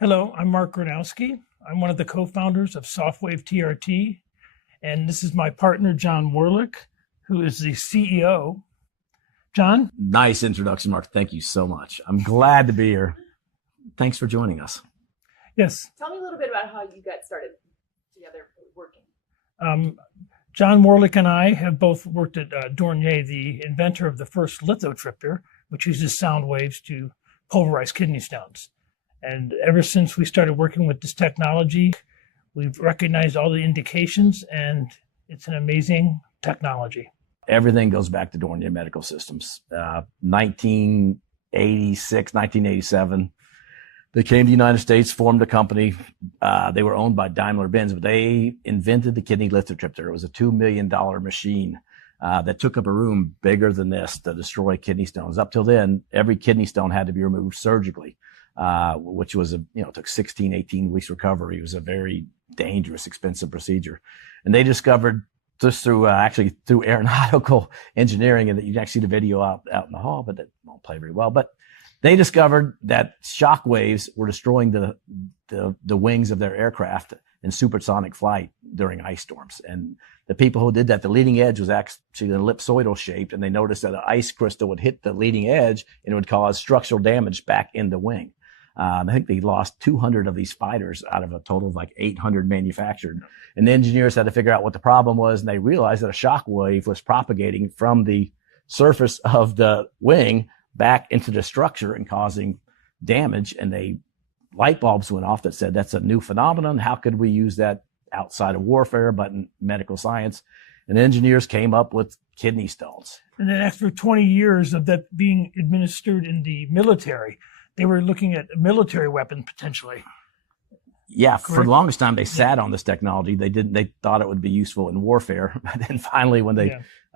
Hello, I'm Mark Gronowski. I'm one of the co-founders of Softwave TRT, and this is my partner, John Warlick, who is the CEO. John? Nice introduction, Mark. Thank you so much. I'm glad to be here. Thanks for joining us. Yes. Tell me a little bit about how you got started together working. John Warlick and I have both worked at Dornier, the inventor of the first lithotripter, which uses sound waves to pulverize kidney stones. And ever since we started working with this technology, we've recognized all the indications, and it's an amazing technology. Everything goes back to Dornier Medical Systems. 1986, 1987, they came to the United States, formed a company. They were owned by Daimler-Benz, but they invented the kidney lithotripter. It was a $2 million machine that took up a room bigger than this to destroy kidney stones. Up till then, every kidney stone had to be removed surgically, which was, took 16, 18 weeks recovery. It was a very dangerous, expensive procedure. And they discovered just through aeronautical engineering, and that you can actually see the video out in the hall, but that won't play very well. But they discovered that shock waves were destroying the wings of their aircraft in supersonic flight during ice storms. And the people who did that, the leading edge was actually ellipsoidal shaped, and they noticed that an ice crystal would hit the leading edge and it would cause structural damage back in the wing. I think they lost 200 of these fighters out of a total of like 800 manufactured. And the engineers had to figure out what the problem was, and they realized that a shock wave was propagating from the surface of the wing back into the structure and causing damage. And light bulbs went off that said, that's a new phenomenon. How could we use that outside of warfare, but in medical science? And engineers came up with kidney stones. And then after 20 years of that being administered in the military, they were looking at a military weapon potentially. Yeah, Correct. for the longest time, they sat on this technology. They thought it would be useful in warfare. But then finally, when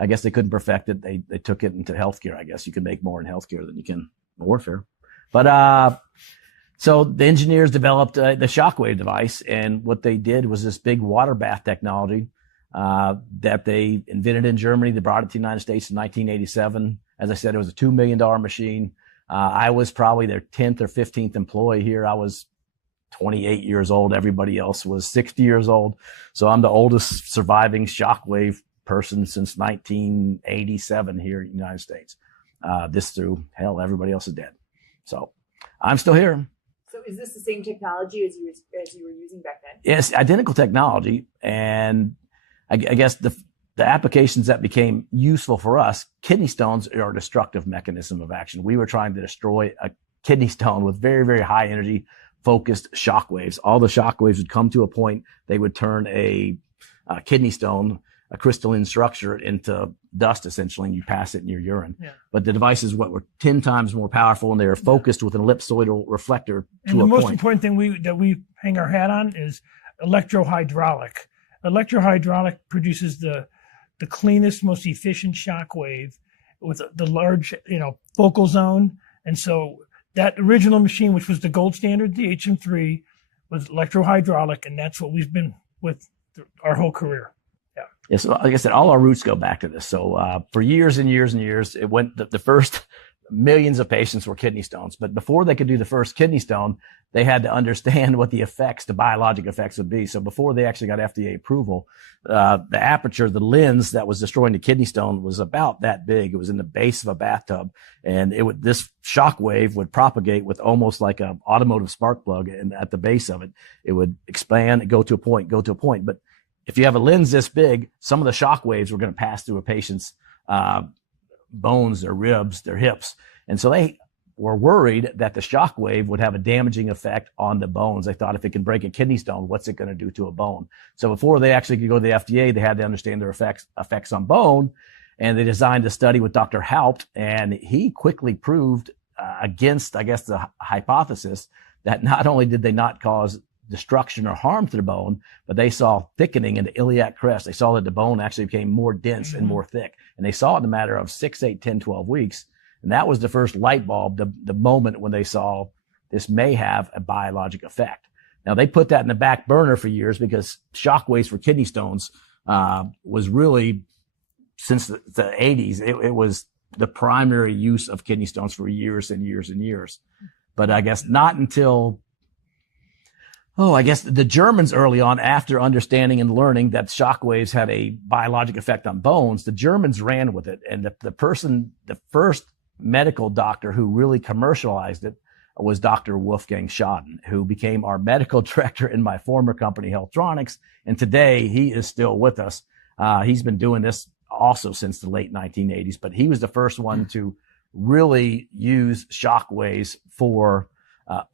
I guess they couldn't perfect it, they took it into healthcare. I guess you can make more in healthcare than you can in warfare. But so the engineers developed the shockwave device, and what they did was this big water bath technology that they invented in Germany. They brought it to the United States in 1987. As I said, it was a $2 million machine. I was probably their 10th or 15th employee here. I was 28 years old. Everybody else was 60 years old. So I'm the oldest surviving shockwave person since 1987 here in the United States. This through hell, everybody else is dead. So I'm still here. So is this the same technology as you were using back then? Yes, identical technology. And I guess the applications that became useful for us, kidney stones are a destructive mechanism of action. We were trying to destroy a kidney stone with very, very high energy focused shock waves. All the shock waves would come to a point, they would turn a kidney stone, a crystalline structure, into dust essentially, and you pass it in your urine. Yeah. But the devices were 10 times more powerful, and they were focused with an ellipsoidal reflector to a point. And the most important thing we hang our hat on is electrohydraulic. Electrohydraulic produces the cleanest, most efficient shock wave with the large, focal zone. And so that original machine, which was the gold standard, the HM3, was electrohydraulic, and that's what we've been with our whole career. Yeah. Yeah. So like I said, all our roots go back to this. So for years and years and years, it went the first millions of patients were kidney stones. But before they could do the first kidney stone, they had to understand what the biologic effects would be. So before they actually got FDA approval, the aperture, the lens that was destroying the kidney stone was about that big. It was in the base of a bathtub, and this shock wave would propagate with almost like an automotive spark plug. And at the base of it, it would expand, go to a point. But if you have a lens this big, some of the shock waves were going to pass through a patient's bones, their ribs, their hips. And so they were worried that the shock wave would have a damaging effect on the bones. They thought if it can break a kidney stone, what's it going to do to a bone? So before they actually could go to the FDA, they had to understand their effects on bone. And they designed a study with Dr. Haupt, and he quickly proved against, I guess, the hypothesis that not only did they not cause destruction or harm to the bone, but they saw thickening in the iliac crest. They saw that the bone actually became more dense and more thick. And they saw it in a matter of 6, 8, 10, 12 weeks. And that was the first light bulb, the moment when they saw this may have a biologic effect. Now, they put that in the back burner for years because shock waves for kidney stones was really, since the 80s, it was the primary use of kidney stones for years and years and years. But I guess not until Oh, I guess the Germans early on, after understanding and learning that shock waves had a biologic effect on bones, the Germans ran with it. And the first medical doctor who really commercialized it was Dr. Wolfgang Schaden, who became our medical director in my former company, Healthtronics. And today he is still with us. He's been doing this also since the late 1980s, but he was the first one to really use shock waves for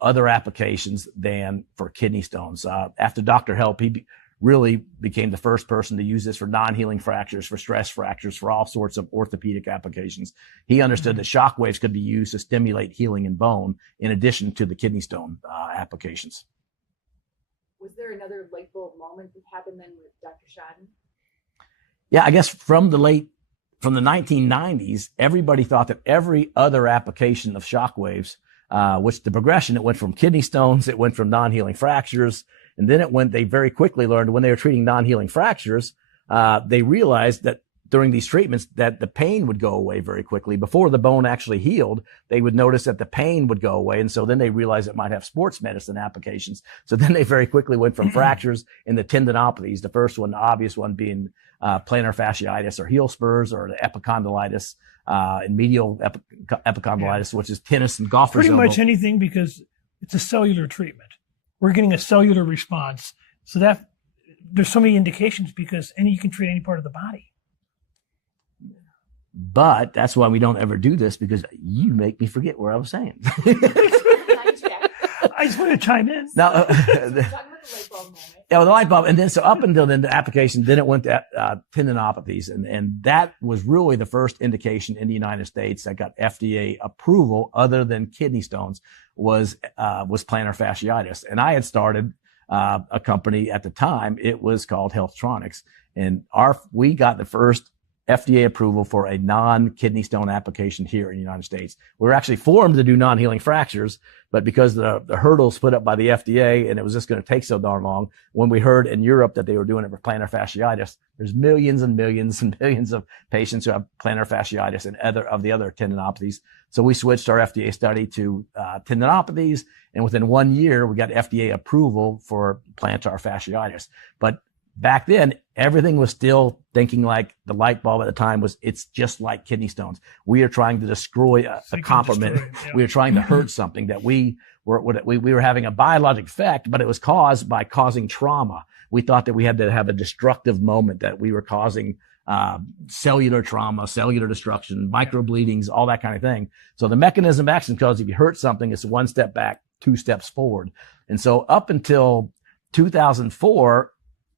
other applications than for kidney stones. After Dr. Help, he really became the first person to use this for non-healing fractures, for stress fractures, for all sorts of orthopedic applications. He understood that shock waves could be used to stimulate healing in bone in addition to the kidney stone applications. Was there another light bulb moment that happened then with Dr. Schaden? Yeah, I guess from the 1990s, everybody thought that every other application of shock waves, which the progression, it went from kidney stones, it went from non-healing fractures, and then they very quickly learned when they were treating non-healing fractures, they realized that during these treatments that the pain would go away very quickly. Before the bone actually healed, they would notice that the pain would go away. And so then they realized it might have sports medicine applications. So then they very quickly went from fractures into tendinopathies, the first one, the obvious one being plantar fasciitis or heel spurs, or the epicondylitis, and medial epicondylitis, which is tennis and golfer's Pretty elbow. much anything, because it's a cellular treatment. We're getting a cellular response. So that there's so many indications, because you can treat any part of the body. But that's why we don't ever do this, because you make me forget where I was saying. I just want to chime in. Now, Talking about the light bulb moment. yeah, well, the light bulb, and then so up until then, the application, then it went to tendinopathies, and that was really the first indication in the United States that got FDA approval, other than kidney stones, was plantar fasciitis. And I had started a company at the time. It was called Healthtronics, and we got the first FDA approval for a non-kidney stone application here in the United States. We were actually formed to do non-healing fractures, but because the hurdles put up by the FDA, and it was just going to take so darn long, when we heard in Europe that they were doing it for plantar fasciitis, there's millions and millions and millions of patients who have plantar fasciitis and other tendinopathies. So we switched our FDA study to tendinopathies, and within 1 year, we got FDA approval for plantar fasciitis. But back then, everything was still thinking like the light bulb at the time was, it's just like kidney stones. We are trying to destroy a complement. Yeah. We are trying to hurt something, that we were having a biologic effect, but it was caused by causing trauma. We thought that we had to have a destructive moment, that we were causing cellular trauma, cellular destruction, microbleedings, all that kind of thing. So the mechanism of action, because if you hurt something, it's 1 step back, 2 steps forward. And so up until 2004,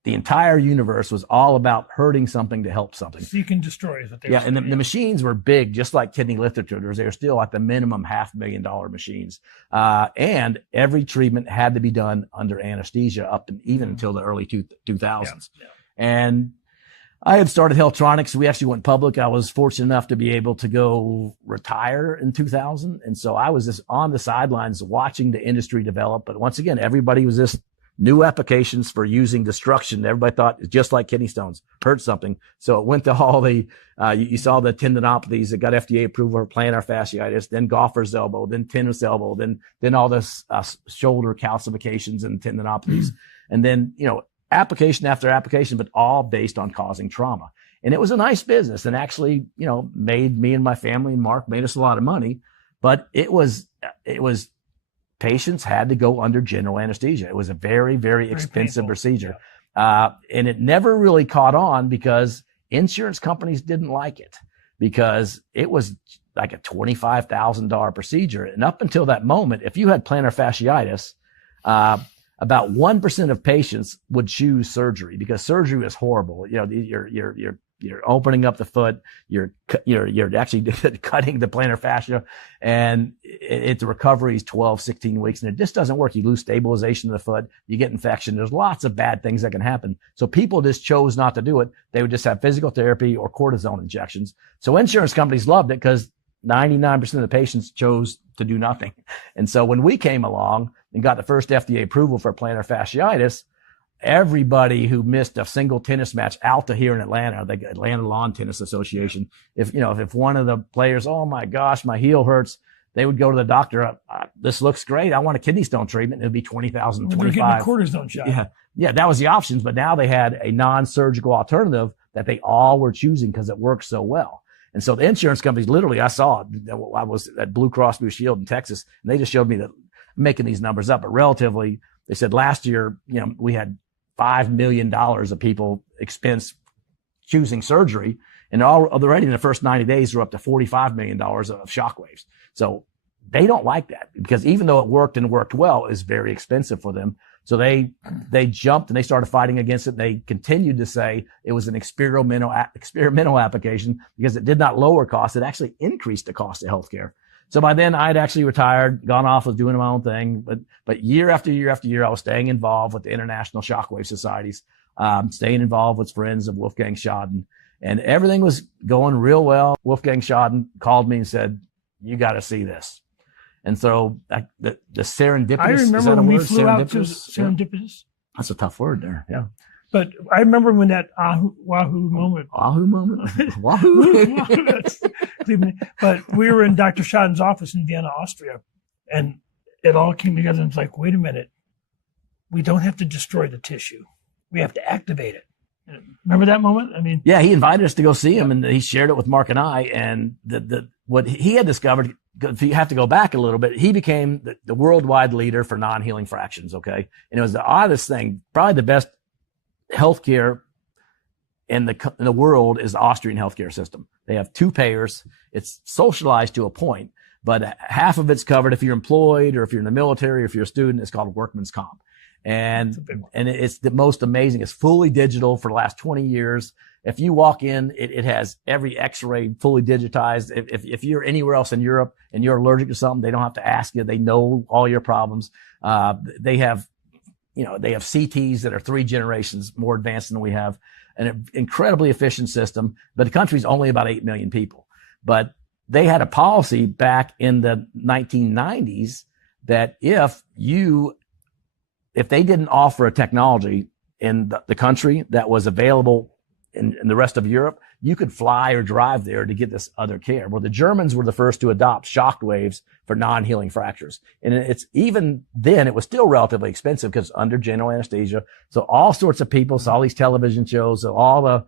the entire universe was all about hurting something to help something. Seek and destroy is what they Yeah, and the machines were big, just like kidney lithotripters. They were still at the minimum $500,000 machines. And every treatment had to be done under anesthesia up to even until the early 2000s. Yeah. And I had started Healthtronics. We actually went public. I was fortunate enough to be able to go retire in 2000. And so I was just on the sidelines watching the industry develop. But once again, everybody was just new applications for using destruction. Everybody thought it's just like kidney stones, hurt something. So it went to all the, you saw the tendinopathies that got FDA approval for plantar fasciitis, then golfer's elbow, then tennis elbow, then all this shoulder calcifications and tendinopathies. And then, application after application, but all based on causing trauma. And it was a nice business, and actually, made me and my family and Mark made us a lot of money, but it was patients had to go under general anesthesia. It was a very, very expensive painful procedure. And it never really caught on because insurance companies didn't like it, because it was like a $25,000 procedure. And up until that moment, if you had plantar fasciitis, about 1% of patients would choose surgery, because surgery is horrible. You're opening up the foot, you're actually cutting the plantar fascia, and the recovery is 12, 16 weeks, and it just doesn't work. You lose stabilization of the foot, you get infection. There's lots of bad things that can happen. So people just chose not to do it. They would just have physical therapy or cortisone injections. So insurance companies loved it because 99% of the patients chose to do nothing. And so when we came along and got the first FDA approval for plantar fasciitis, everybody who missed a single tennis match, Alta here in Atlanta, the Atlanta Lawn Tennis Association, if one of the players, oh my gosh, my heel hurts, they would go to the doctor. This looks great. I want a kidney stone treatment. It would be 20,000, They're getting a cortisone shot. Yeah. Yeah. That was the options. But now they had a non-surgical alternative that they all were choosing because it works so well. And so the insurance companies, literally, I saw it. I was at Blue Cross Blue Shield in Texas, and they just showed me that I'm making these numbers up, but relatively, they said last year, we had $5 million of people expense choosing surgery, and already in the first 90 days, we're up to $45 million of shockwaves. So they don't like that because even though it worked and worked well, it's very expensive for them. So they jumped and they started fighting against it. And they continued to say it was an experimental application because it did not lower costs. It actually increased the cost of healthcare. So by then I had actually retired, gone off, was doing my own thing. But year after year after year, I was staying involved with the international shockwave societies, staying involved with friends of Wolfgang Schaden, and everything was going real well. Wolfgang Schaden called me and said, "You got to see this." And so the serendipitous. I remember when we flew out to serendipitous. That's a tough word there. Yeah. But I remember when that wahoo moment. Wahoo moment. Wahoo. But we were in Dr. Schaden's office in Vienna, Austria, and it all came together. And it's like, wait a minute, we don't have to destroy the tissue; we have to activate it. Remember that moment? I mean, yeah, he invited us to go see him, and he shared it with Mark and I. And what he had discovered, if you have to go back a little bit, he became the worldwide leader for non-healing fractures. Okay, and it was the oddest thing. Probably the best healthcare in the world is the Austrian healthcare system. They have two payers. It's socialized to a point, but half of it's covered if you're employed or if you're in the military or if you're a student. It's called workman's comp. And it's the most amazing. It's fully digital for the last 20 years. If you walk in, it has every x-ray fully digitized. If you're anywhere else in Europe and you're allergic to something, they don't have to ask you. They know all your problems. They have CTs that are 3 generations more advanced than we have, an incredibly efficient system, but the country's only about 8 million people. But they had a policy back in the 1990s that if they didn't offer a technology in the country that was available in the rest of Europe, you could fly or drive there to get this other care. Well, the Germans were the first to adopt shock waves for non-healing fractures. And it's even then, it was still relatively expensive because under general anesthesia. So all sorts of people saw these television shows. So all the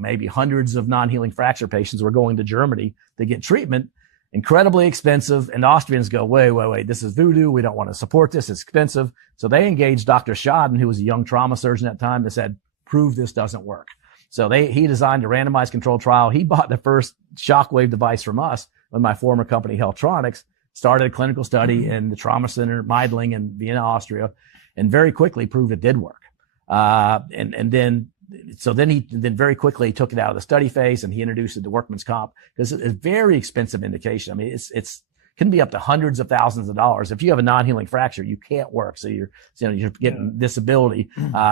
maybe hundreds of non-healing fracture patients were going to Germany to get treatment. Incredibly expensive. And the Austrians go, wait, this is voodoo. We don't want to support this. It's expensive. So they engaged Dr. Schaden, who was a young trauma surgeon at the time, that said, prove this doesn't work. So he designed a randomized controlled trial. He bought the first shockwave device from us when my former company, Healthtronics, started a clinical study in the trauma center, Meidling in Vienna, Austria, and very quickly proved it did work. Then very quickly he took it out of the study phase and he introduced it to workman's comp because it's a very expensive indication. I mean, it's can be up to hundreds of thousands of dollars. If you have a non-healing fracture, you can't work. So you're getting disability.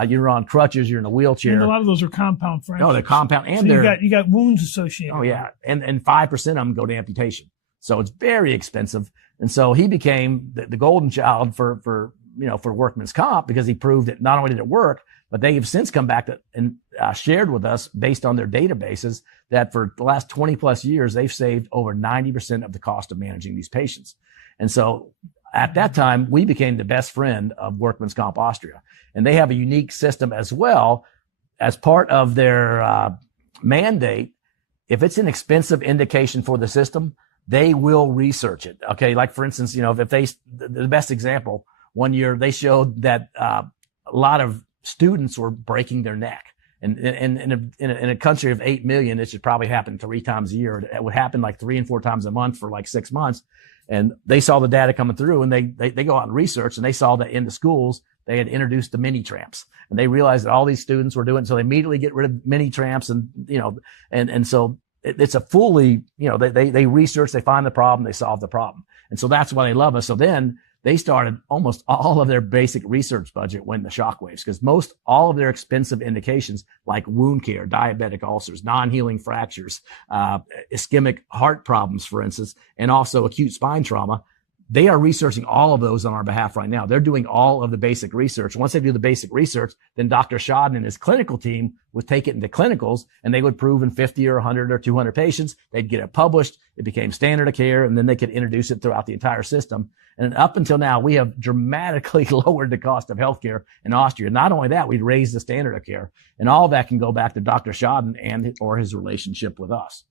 You're on crutches. You're in a wheelchair. And a lot of those are compound fractures. Oh, they're compound. And so you got wounds associated. Oh yeah. And 5% of them go to amputation. So it's very expensive. And so he became the golden child for workman's comp because he proved that not only did it work, but they have since come back and shared with us based on their databases that for the last 20 plus years, they've saved over 90% of the cost of managing these patients. And so at that time, we became the best friend of Workman's Comp Austria. And they have a unique system as well as part of their mandate. If it's an expensive indication for the system, they will research it. Okay. Like for instance, the best example, one year they showed that a lot of students were breaking their neck. And in a country of 8 million, it should probably happen 3 times a year. It would happen like 3 and 4 times a month for like 6 months. And they saw the data coming through and they go out and research and they saw that in the schools, they had introduced the mini tramps and they realized that all these students were doing it. So they immediately get rid of mini tramps and so it's a fully, they research, they find the problem, they solve the problem. And so that's why they love us. So then they started almost all of their basic research budget went to shockwaves because all of their expensive indications like wound care, diabetic ulcers, non-healing fractures, ischemic heart problems, for instance, and also acute spine trauma, They are researching all of those on our behalf right now. They're doing all of the basic research. Once they do the basic research, then Dr. Shodden and his clinical team would take it into clinicals, and they would prove in 50 or 100 or 200 patients. They'd get it published. It became standard of care, and then they could introduce it throughout the entire system. And up until now, we have dramatically lowered the cost of healthcare in Austria. Not only that, we've raised the standard of care. And all that can go back to Dr. Shodden and or his relationship with us.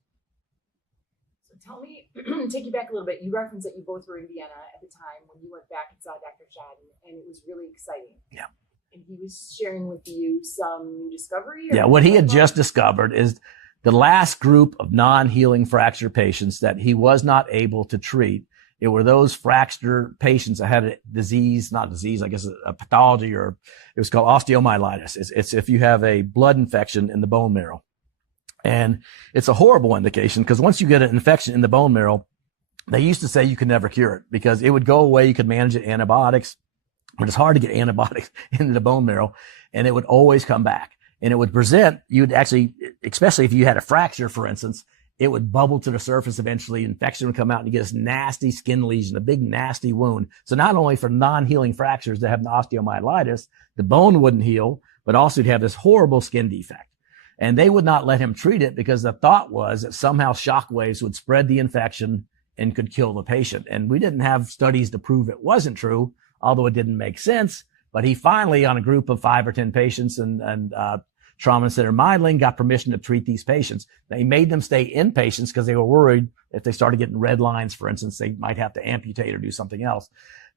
Tell me, take you back a little bit. You referenced that you both were in Vienna at the time when you went back and saw Dr. Shodden, and it was really exciting. Yeah. And he was sharing with you some new discovery? Yeah, what he had just discovered is the last group of non-healing fracture patients that he was not able to treat. It were those fracture patients that had a disease, not disease, I guess a pathology, or it was called osteomyelitis. It's if you have a blood infection in the bone marrow. And it's a horrible indication because once you get an infection in the bone marrow, they used to say you could never cure it because it would go away. You could manage it antibiotics, but it's hard to get antibiotics into the bone marrow, and it would always come back. And it would present, you'd actually, especially if you had a fracture, for instance, it would bubble to the surface eventually. Infection would come out and you get this nasty skin lesion, a big nasty wound. So not only for non-healing fractures that have an osteomyelitis, the bone wouldn't heal, but also you'd have this horrible skin defect. And they would not let him treat it because the thought was that somehow shock waves would spread the infection and could kill the patient. And we didn't have studies to prove it wasn't true, although it didn't make sense. But he finally, on a group of 5 or 10 patients and trauma center modeling, got permission to treat these patients. They made them stay inpatients because they were worried if they started getting red lines, for instance, they might have to amputate or do something else.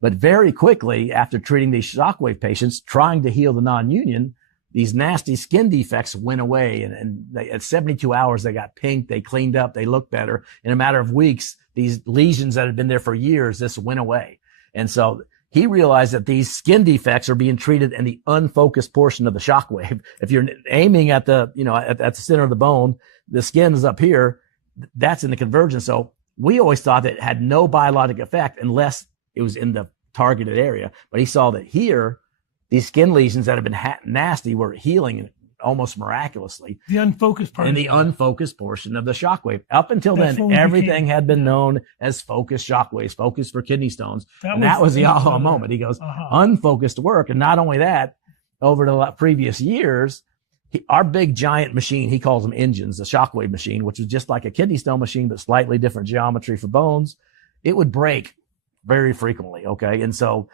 But very quickly, after treating these shockwave patients, trying to heal the non-union, these nasty skin defects went away. And they, at 72 hours, they got pink, they cleaned up, they looked better. In a matter of weeks, these lesions that had been there for years, this went away. And so he realized that these skin defects are being treated in the unfocused portion of the shock wave. If you're aiming at the, at the center of the bone, the skin is up here. That's in the convergence. So we always thought that it had no biologic effect unless it was in the targeted area. But he saw that here, these skin lesions that have been nasty were healing almost miraculously. The unfocused part. In the unfocused portion of the shockwave. Up until then, everything had been known as focused shockwaves, focused for kidney stones. That was the aha moment. He goes, unfocused work. And not only that, over the previous years, our big giant machine, he calls them engines, the shockwave machine, which was just like a kidney stone machine, but slightly different geometry for bones. It would break very frequently. Okay. And so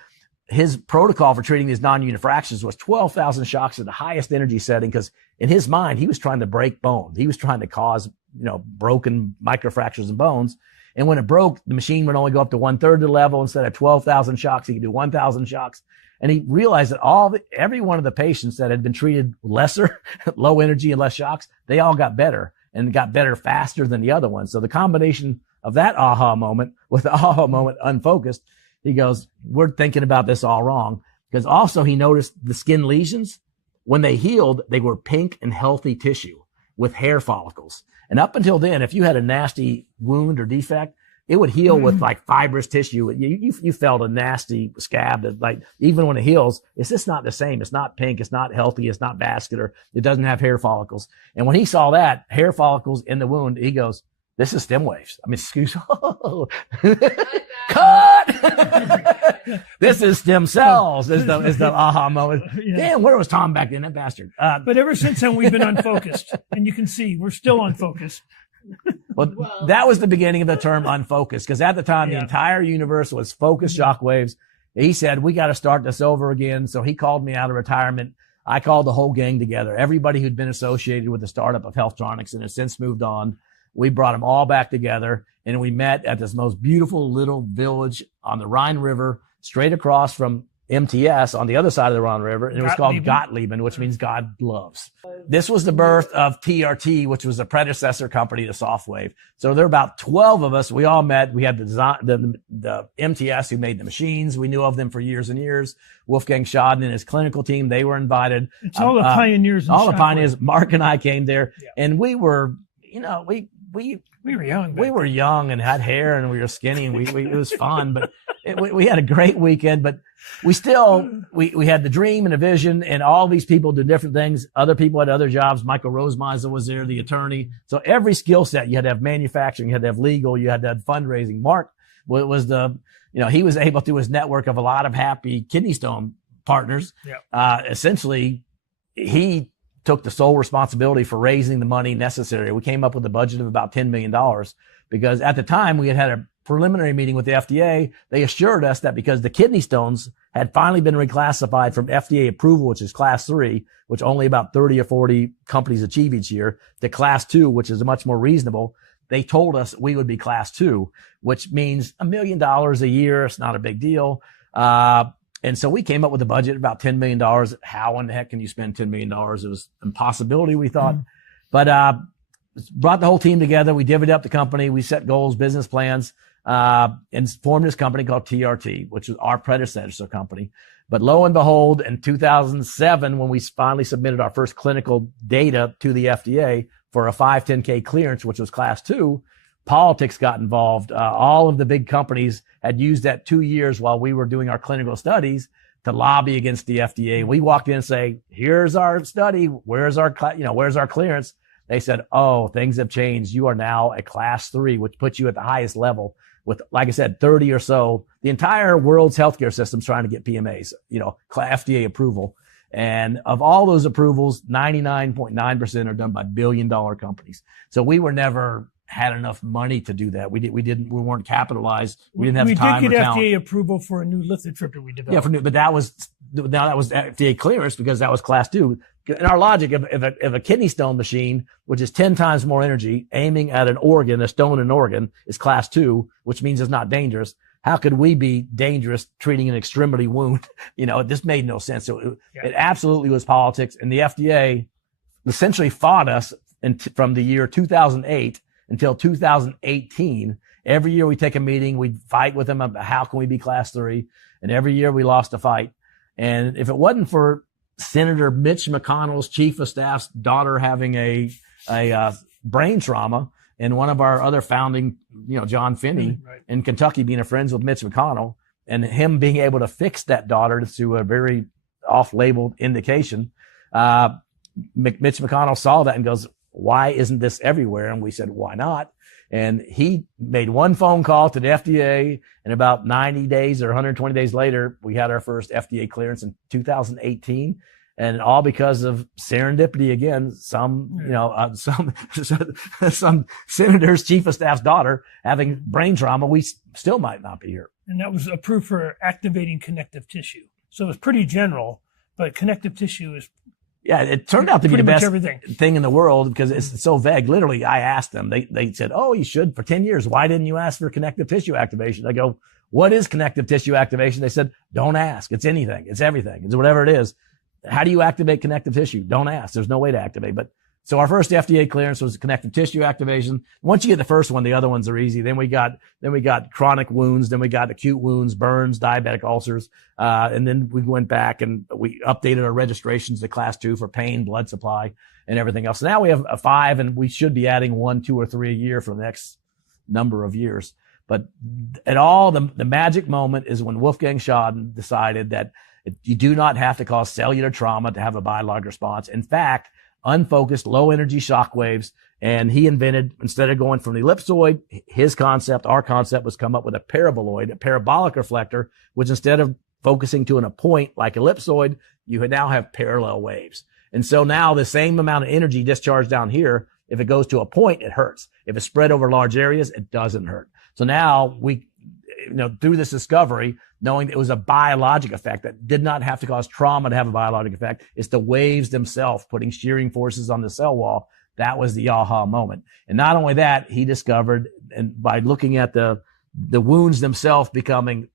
his protocol for treating these non-unit fractures was 12,000 shocks at the highest energy setting, because in his mind, he was trying to break bone. He was trying to cause, broken microfractures in bones. And when it broke, the machine would only go up to 1/3 of the level. Instead of 12,000 shocks, he could do 1,000 shocks. And he realized that every one of the patients that had been treated lesser, low energy and less shocks, they all got better and got better faster than the other ones. So the combination of that aha moment with the aha moment unfocused, he goes, we're thinking about this all wrong. Because also he noticed the skin lesions, when they healed, they were pink and healthy tissue with hair follicles. And up until then, if you had a nasty wound or defect, it would heal with like fibrous tissue. You felt a nasty scab that, like, even when it heals, it's just not the same. It's not pink. It's not healthy. It's not vascular. It doesn't have hair follicles. And when he saw that, hair follicles in the wound, he goes, this is stem waves. I mean, excuse me. Cut! This is stem cells is the aha moment. Yeah. Damn, where was Tom back then, that bastard? But ever since then, we've been unfocused. And you can see we're still unfocused. Well, that was the beginning of the term unfocused, because at the time, the entire universe was focused shockwaves. He said, we got to start this over again. So he called me out of retirement. I called the whole gang together, everybody who'd been associated with the startup of Healthtronics and has since moved on. We brought them all back together, and we met at this most beautiful little village on the Rhine River, straight across from MTS on the other side of the Rhine River. And it was called Gottlieben, which means God loves. This was the birth of TRT, which was a predecessor company to Softwave. So there were about 12 of us. We all met. We had the MTS who made the machines. We knew of them for years and years. Wolfgang Schaden and his clinical team, they were invited. It's all the pioneers. All the pioneers. Mark and I came there, and we were, we were young. We were young and had hair, and we were skinny, and it was fun, but we had a great weekend. But we still, we had the dream and a vision, and all these people did different things. Other people had other jobs. Michael Rosemeisel was there, the attorney. So every skill set, you had to have manufacturing, you had to have legal, you had to have fundraising. Mark was he was able through his network of a lot of happy kidney stone partners. Yeah. Essentially, he took the sole responsibility for raising the money necessary. We came up with a budget of about $10 million because at the time we had a preliminary meeting with the FDA. They assured us that because the kidney stones had finally been reclassified from FDA approval, which is class 3, which only about 30 or 40 companies achieve each year, to class 2, which is much more reasonable. They told us we would be class 2, which means $1 million a year. It's not a big deal. And so we came up with a budget about $10 million. How in the heck can you spend $10 million? It was an impossibility, we thought. But brought the whole team together. We divvied up the company. We set goals, business plans, and formed this company called TRT, which was our predecessor company. But lo and behold, in 2007, when we finally submitted our first clinical data to the FDA for a 510K clearance, which was class 2, politics got involved. All of the big companies had used that 2 years while we were doing our clinical studies to lobby against the FDA. We walked in and say, here's our study. Where's our clearance? They said, oh, things have changed. You are now a class 3, which puts you at the highest level with, like I said, 30 or so. The entire world's healthcare system's trying to get PMAs, FDA approval. And of all those approvals, 99.9% are done by billion-dollar companies. So we were never had enough money to do that. We weren't capitalized. We didn't have time or talent. We did get FDA approval for a new lithotripsy we developed. Yeah, but that was FDA clearance because that was class 2. In our logic, if a kidney stone machine, which is 10 times more energy, aiming at an organ, a stone in an organ, is class 2, which means it's not dangerous. How could we be dangerous treating an extremity wound? It just made no sense. So it absolutely was politics. And the FDA essentially fought us from the year 2008 until 2018. Every year we take a meeting, we'd fight with them about how can we be class 3. And every year we lost a fight. And if it wasn't for Senator Mitch McConnell's chief of staff's daughter having a brain trauma, and one of our other founding, John Finney in Kentucky being friends with Mitch McConnell, and him being able to fix that daughter to a very off-labeled indication, Mitch McConnell saw that and goes, why isn't this everywhere? And we said, why not? And he made one phone call to the FDA, and about 90 days or 120 days later, we had our first FDA clearance in 2018. And all because of serendipity again, some senator's chief of staff's daughter having brain trauma, we still might not be here. And that was approved for activating connective tissue. So it was pretty general, but connective tissue is it turned out to be the best everything. Thing in the world because it's so vague. Literally, I asked them, they said, oh, you should for 10 years. Why didn't you ask for connective tissue activation? I go, what is connective tissue activation? They said, don't ask. It's anything. It's everything. It's whatever it is. How do you activate connective tissue? Don't ask. There's no way to activate. But so our first FDA clearance was connective tissue activation. Once you get the first one, the other ones are easy. Then we got chronic wounds. Then we got acute wounds, burns, diabetic ulcers. And then we went back and we updated our registrations to class 2 for pain, blood supply, and everything else. So now we have a 5, and we should be adding 1, 2, or 3 a year for the next number of years. But at all, the magic moment is when Wolfgang Schaden decided that you do not have to cause cellular trauma to have a biologic response. In fact, unfocused, low energy shock waves. And he invented, instead of going from the ellipsoid, our concept was come up with a paraboloid, a parabolic reflector, which instead of focusing to a point like ellipsoid, you now have parallel waves. And so now the same amount of energy discharged down here, if it goes to a point, it hurts. If it's spread over large areas, it doesn't hurt. So now we, through this discovery, knowing it was a biologic effect that did not have to cause trauma to have a biologic effect. It's the waves themselves putting shearing forces on the cell wall. That was the aha moment. And not only that, he discovered, and by looking at the wounds themselves becoming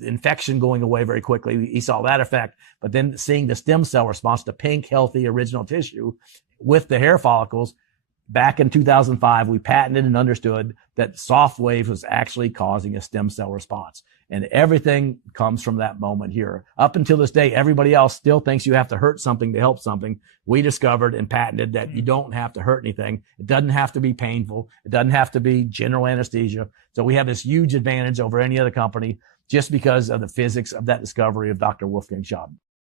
infection going away very quickly, he saw that effect. But then seeing the stem cell response to pink, healthy, original tissue with the hair follicles, back in 2005, we patented and understood that Softwave was actually causing a stem cell response. And everything comes from that moment here. Up until this day, everybody else still thinks you have to hurt something to help something. We discovered and patented that you don't have to hurt anything. It doesn't have to be painful. It doesn't have to be general anesthesia. So we have this huge advantage over any other company just because of the physics of that discovery of Dr. Wolfgang Schaden.